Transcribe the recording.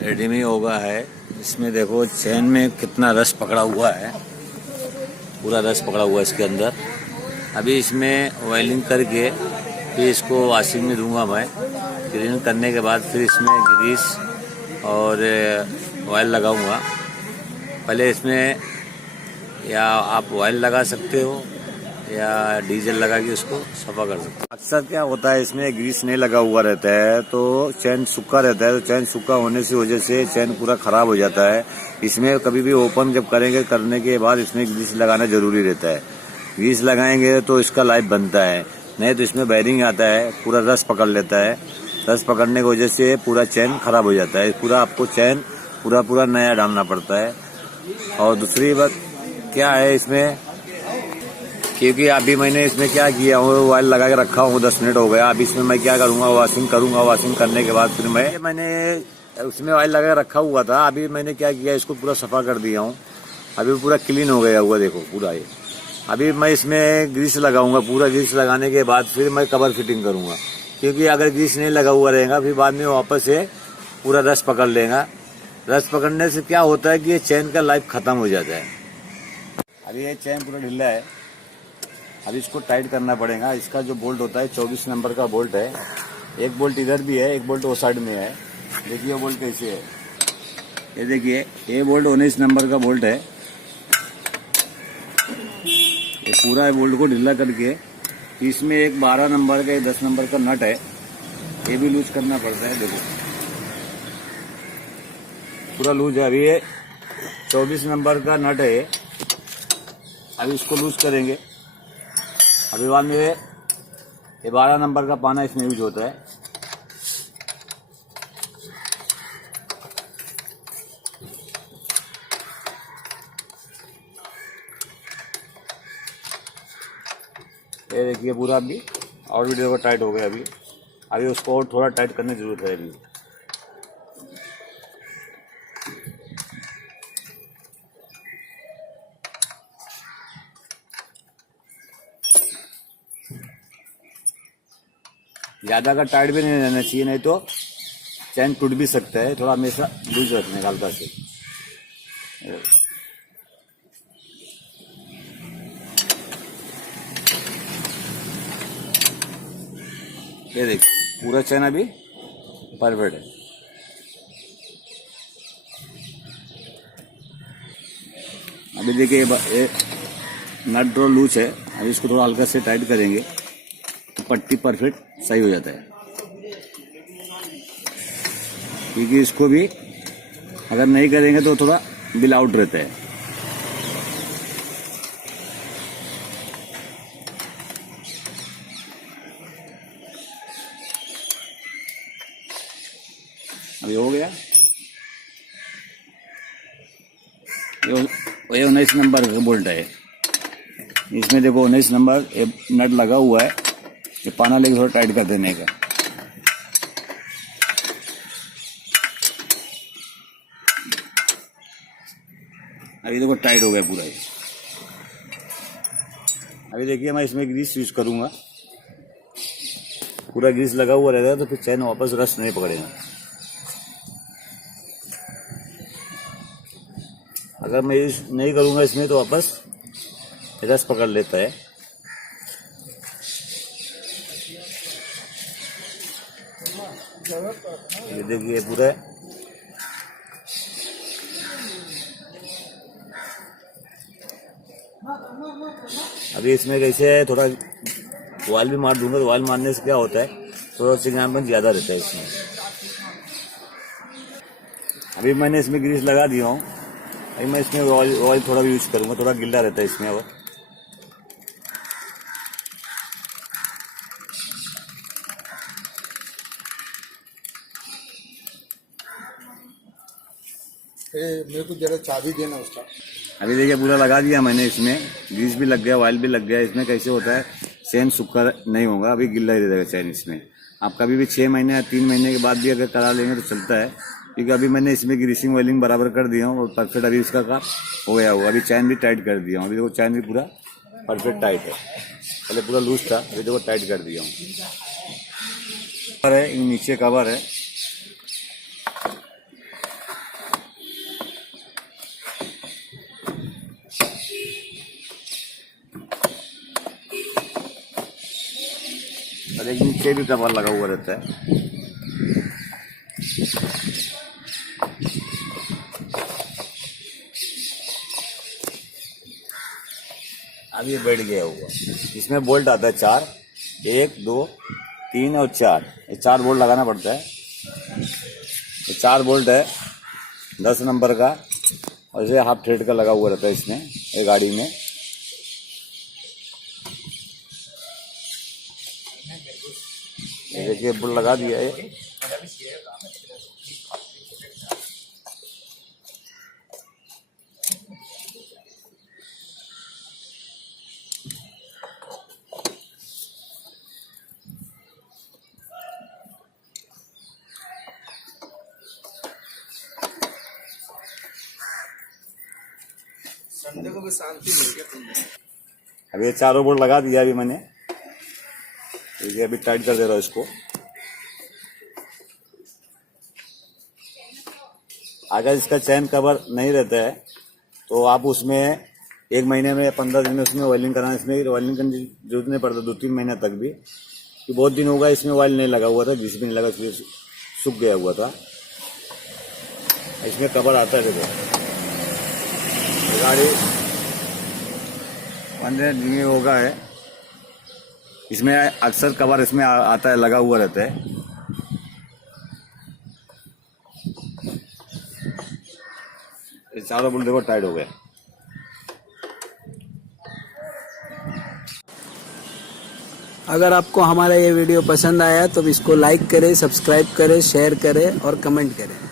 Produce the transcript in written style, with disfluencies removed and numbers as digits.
Ready में होगा है। इसमें देखो चैन में कितना रस पकड़ा हुआ है, पूरा रस पकड़ा हुआ है इसके अंदर। अभी इसमें ऑयलिंग करके फिर इसको वॉशिंग में दूंगा मैं। क्लीन करने के बाद फिर इसमें ग्रीस और ऑयल लगाऊंगा। पहले इसमें या आप ऑयल लगा सकते हो या डीजल लगा के उसको सफा कर सकते हो। अक्सर क्या होता है, इसमें ग्रीस नहीं लगा हुआ रहता है तो चैन सूखा रहता है, तो चैन सूखा होने की वजह से चैन पूरा खराब हो जाता है। इसमें कभी भी ओपन जब करेंगे, करने के बाद इसमें ग्रीस लगाना जरूरी रहता है। ग्रीस लगाएंगे तो इसका लाइफ बनता है, नहीं तो इसमें बेरिंग आता है, पूरा रस पकड़ लेता है। रस पकड़ने की वजह से पूरा चैन खराब हो जाता है। पूरा आपको चैन पूरा नया डालना पड़ता है। और दूसरी बात क्या है इसमें, क्योंकि अभी मैंने इसमें क्या किया हूँ, ऑयल लगा के रखा हूँ, 10 मिनट हो गया। अभी इसमें मैं क्या करूँगा, वॉशिंग करूँगा। वॉशिंग करने के बाद फिर मैंने उसमें ऑयल लगा के रखा हुआ था। अभी मैंने क्या किया, इसको पूरा सफा कर दिया हूँ। अभी पूरा क्लीन हो गया हुआ, देखो पूरा ये। अभी मैं इसमें ग्रीस लगाऊंगा। पूरा ग्रीस लगाने के बाद फिर मैं कवर फिटिंग करूँगा, क्योंकि अगर ग्रीस नहीं लगा हुआ रहेगा फिर बाद में वापस से पूरा रस पकड़ लेगा। रस पकड़ने से क्या होता है कि ये चैन का लाइफ खत्म हो जाता है। अभी ये चैन पूरा ढीला है, अभी इसको टाइट करना पड़ेगा। इसका जो बोल्ट होता है 24 नंबर का बोल्ट है। एक बोल्ट इधर भी है, एक बोल्ट वो साइड में है। देखिए बोल्ट कैसे है, ये देखिए। ये बोल्ट 19 नंबर का बोल्ट है। ये पूरा बोल्ट को ढीला करके इसमें एक 12 नंबर का, 10 नंबर का नट है, ये भी लूज करना पड़ता है। देखो पूरा लूज है। अभी ये 24 नंबर का नट है, अभी इसको लूज करेंगे। अभी बाद में ये 12 नंबर का पाना इसमें यूज होता है। ये देखिए पूरा अभी और भी देखो टाइट हो गया। अभी उसको और थोड़ा टाइट करने की जरूरत है। अभी ज्यादा का टाइट भी नहीं रहना चाहिए, नहीं तो चैन टूट भी सकता है। थोड़ा हमेशा लूज रखने का, हल्का से। ये देखिए पूरा चैन अभी परफेक्ट है। अभी देखिए ये नट ड्रॉ लूज है, अभी इसको थोड़ा हल्का से टाइट करेंगे तो पट्टी परफेक्ट सही हो जाता है। क्योंकि इसको भी अगर नहीं करेंगे तो थोड़ा बिल आउट रहता है। अभी हो गया। ये 19 नंबर का बोल्ट है। इसमें देखो 19 नंबर नट लगा हुआ है। ये पाना लेके थोड़ा टाइट कर देने का। अभी देखो टाइट हो गया पूरा ये। अभी देखिए मैं इसमें ग्रीस यूज करूंगा। पूरा ग्रीस लगा हुआ रहता है तो फिर चैन वापस रस नहीं पकड़ेगा। अगर मैं यूज नहीं करूंगा इसमें तो वापस रस पकड़ लेता है। ये देखिए पूरा अभी इसमें कैसे है, थोड़ा ऑयल भी मार दूंगा। तो ऑयल मारने से क्या होता है, थोड़ा चिकनापन ज्यादा रहता है इसमें। अभी मैंने इसमें ग्रीस लगा दिया हूँ। अभी मैं इसमें ऑयल थोड़ा भी यूज करूंगा, थोड़ा गिल्ला रहता है इसमें। और मेरे को जरा चाबी देना उसका। अभी देखिए पूरा लगा दिया मैंने। इसमें ग्रीस भी लग गया, ऑयल भी लग गया। इसमें कैसे होता है, चैन सूखा नहीं होगा, अभी गिल्ला ही रहेगा चैन इसमें। आप कभी भी 6 महीने या 3 महीने के बाद भी अगर करा लेंगे तो चलता है। क्योंकि अभी मैंने इसमें ग्रीसिंग ऑयलिंग बराबर कर दिया हूँ और परफेक्ट अभी इसका काम हो गया होगा। अभी चैन भी टाइट कर दिया हूँ। अभी देखो चैन भी पूरा परफेक्ट टाइट है। पहले पूरा लूज था, अभी देखो टाइट कर दिया हूँ। नीचे कवर है, और एक नीचे भी कवर लगा हुआ रहता है। अब ये बैठ गया हुआ। इसमें बोल्ट आता है 4, 1, 2, 3 और 4। ये 4 बोल्ट लगाना पड़ता है। ये 4 बोल्ट है 10 नंबर का, और इसे हाफ थ्रेड का लगा हुआ रहता है इसमें, ये गाड़ी में। ये देखिए बोल्ट लगा दिया है। संडे को भी शांति मिल गया तुमने। अब ये 4 बोल्ट लगा दिया अभी मैंने। ये अभी टाइट कर दे रहा हूँ इसको। अगर इसका चैन कवर नहीं रहता है तो आप उसमें 1 महीने में 15 दिन में उसमें ऑयलिंग कराना। इसमें ऑयलिंग करने की जरूरत नहीं पड़ता 2-3 महीने तक भी, कि बहुत दिन होगा इसमें ऑयल नहीं लगा हुआ था, घिस भी नहीं लगा, इसलिए सूख गया हुआ था। इसमें कवर आता है, देखो गाड़ी 15 दिन में होगा है। इसमें अक्सर कवर इसमें आता है, लगा हुआ रहता है। ये 4 बोल्ट देखो टाइट हो गए। अगर आपको हमारा ये वीडियो पसंद आया तो इसको लाइक करें, सब्सक्राइब करें, शेयर करें और कमेंट करें।